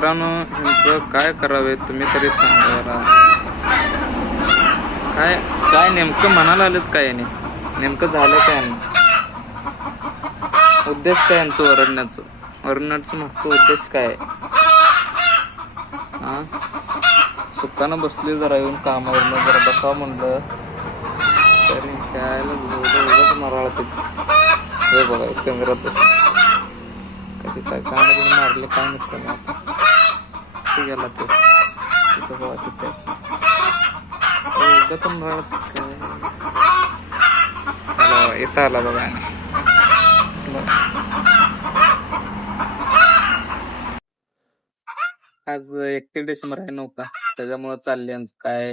मित्रांनो, ह्यांचं काय करावे तुम्ही तरी सांगा जरा. काय काय नेमकं म्हणायला आलेत काय नाही, नेमकं झालं काय नाही, उद्देश काय यांचं ओरडण्याचं मागचा उद्देश काय आहे? हा, सुखानं बसली जरा येऊन कामावरनं जरा बसावं म्हणलं तरी उगाच माराळते. हे बघा केंद्रात कधी काय काय मारले काय मित्रांनो. ते गेला ते तिथं बघा तिथे उगाच मारत काय इथं आला बघा. आज 31 डिसेंबर आहे नव्हता, त्याच्यामुळे चालले यांचं काय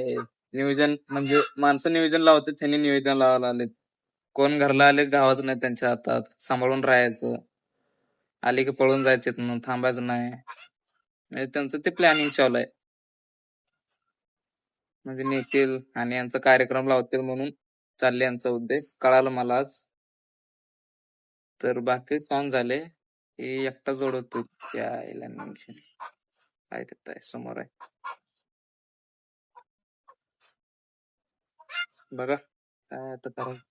नियोजन. म्हणजे माणसं नियोजन लावते, त्यांनी नियोजन लावायला आलेत. कोण घरला आले गावाच नाही त्यांच्या हातात, सांभाळून राहायचं. आले की पळून जायचे, थांबायचं नाही. म्हणजे त्यांचं ते प्लॅनिंग चालू आहे. म्हणजे नेतील आणि यांचा कार्यक्रम लावतील म्हणून चालले यांचा उद्देश, कळालं मला आज. तर बाकी सॉंग झाले, हे एकटा जोडवतो त्या काय तिथं आहे समोर आहे बघा. काय आता करायचं.